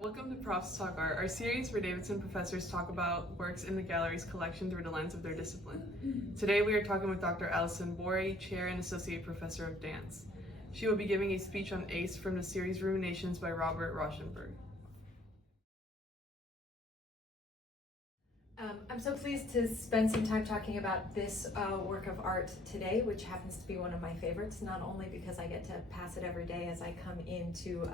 Welcome to Profs Talk Art, our series where Davidson professors talk about works in the gallery's collection through the lens of their discipline. Today we are talking with Dr. Allison Bory, Chair and Associate Professor of Dance. She will be giving a speech on ACE from the series Ruminations by Robert Rauschenberg. I'm so pleased to spend some time talking about this work of art today, which happens to be one of my favorites, not only because I get to pass it every day as I come into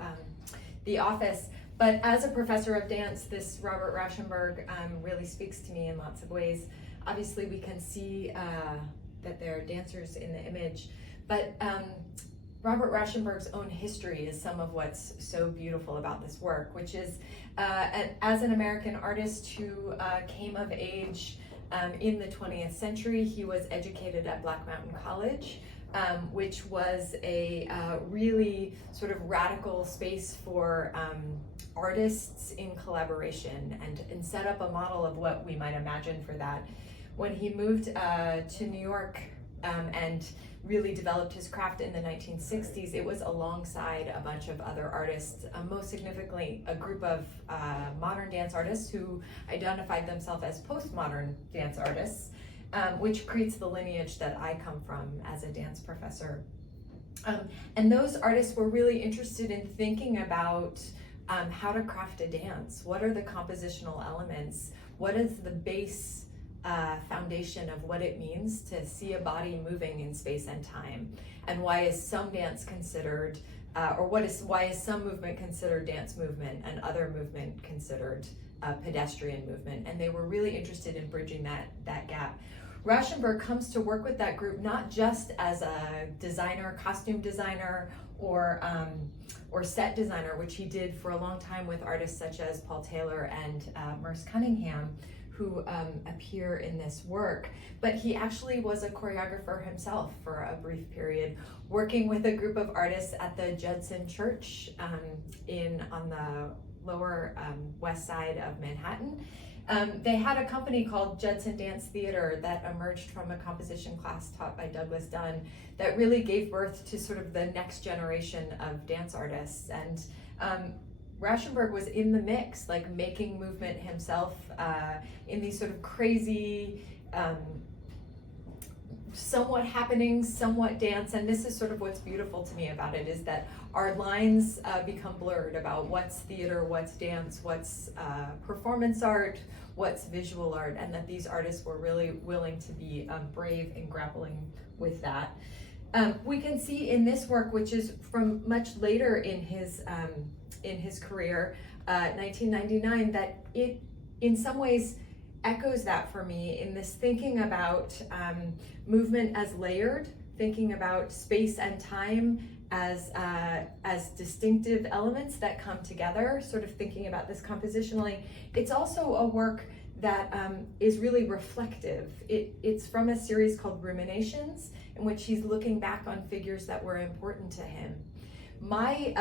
the office, but as a professor of dance, this Robert Rauschenberg really speaks to me in lots of ways. Obviously, we can see that there are dancers in the image, but Robert Rauschenberg's own history is some of what's so beautiful about this work, which is as an American artist who came of age in the 20th century, he was educated at Black Mountain College, which was a really sort of radical space for artists in collaboration and set up a model of what we might imagine for that. When he moved to New York and really developed his craft in the 1960s, it was alongside a bunch of other artists, most significantly a group of modern dance artists who identified themselves as postmodern dance artists, which creates the lineage that I come from as a dance professor. And those artists were really interested in thinking about how to craft a dance. What are the compositional elements? What is the base foundation of what it means to see a body moving in space and time, and why is some dance considered, why is some movement considered dance movement and other movement considered pedestrian movement? And they were really interested in bridging that gap. Rauschenberg comes to work with that group not just as a designer, costume designer, or set designer, which he did for a long time with artists such as Paul Taylor and Merce Cunningham, who appear in this work, but he actually was a choreographer himself for a brief period, working with a group of artists at the Judson Church on the lower west side of Manhattan. They had a company called Judson Dance Theater that emerged from a composition class taught by Douglas Dunn that really gave birth to sort of the next generation of dance artists. And Rauschenberg was in the mix, like making movement himself in these sort of crazy, somewhat happening, somewhat dance. And this is sort of what's beautiful to me about it, is that our lines become blurred about what's theater, what's dance, what's performance art, what's visual art, and that these artists were really willing to be brave in grappling with that. We can see in this work, which is from much later in his career, 1999, that it in some ways echoes that for me in this thinking about movement as layered, thinking about space and time as distinctive elements that come together, sort of thinking about this compositionally. It's also a work that is really reflective. It's from a series called Ruminations, in which he's looking back on figures that were important to him. My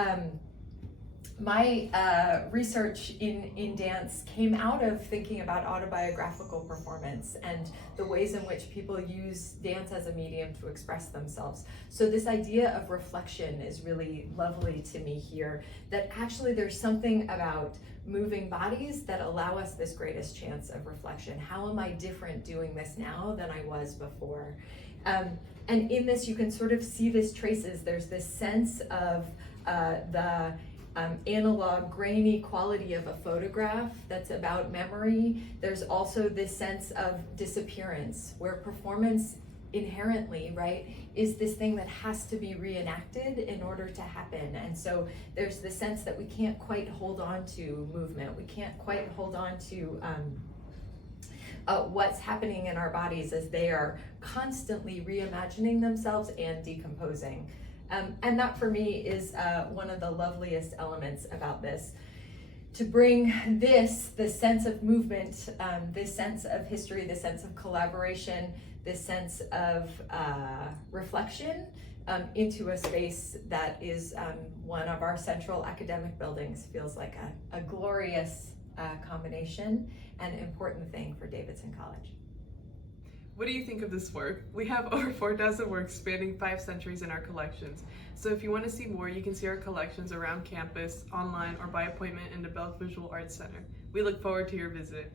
research in dance came out of thinking about autobiographical performance and the ways in which people use dance as a medium to express themselves. So this idea of reflection is really lovely to me here, that actually there's something about moving bodies that allow us this greatest chance of reflection. How am I different doing this now than I was before? And in this, you can sort of see this traces. There's this sense of the analog, grainy quality of a photograph that's about memory. There's also this sense of disappearance, where performance inherently, right, is this thing that has to be reenacted in order to happen. And so there's the sense that we can't quite hold on to movement. We can't quite hold on to what's happening in our bodies as they are constantly reimagining themselves and decomposing. And that for me is one of the loveliest elements about this. To bring this sense of movement, this sense of history, this sense of collaboration, this sense of reflection into a space that is one of our central academic buildings feels like a glorious combination and important thing for Davidson College. What do you think of this work? We have over 4,000 works spanning 5 centuries in our collections. So if you want to see more, you can see our collections around campus, online, or by appointment in the Belk Visual Arts Center. We look forward to your visit.